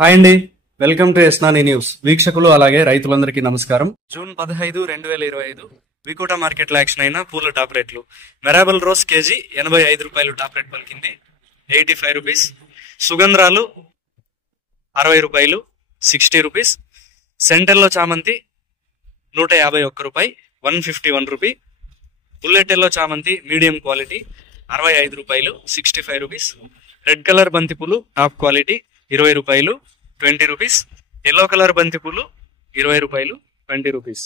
Hi అండి, welcome to ఎస్నాని news. వీక్షకులు అలాగే రైతులందరికీ నమస్కారం. జూన్ 15, 2025 వికోట మార్కెట్ లో యాక్షన్ అయిన పూల టాప్ రేట్లు. మెరాబల్ రోజ్ కేజీ 85 రూపాయలు టాప్ రేట్ పలికింది, 85 రూపీస్. సుగంధ్రాలు 60 రూపాయలు, 60 రూపీస్. సెంటర్లో చామంతి 151 రూపాయి, 151 రూపీ. బుల్లెట్ ఎల్లో చామంతి మీడియం క్వాలిటీ 65 రూపాయలు, 65 రూపీస్. రెడ్ కలర్ బంతిపూలు టాప్ క్వాలిటీ 20 రూపాయలు, 20 రూపీస్. ఎల్లో కలర్ బంతిపూలు 20 రూపాయలు, 20 రూపీస్.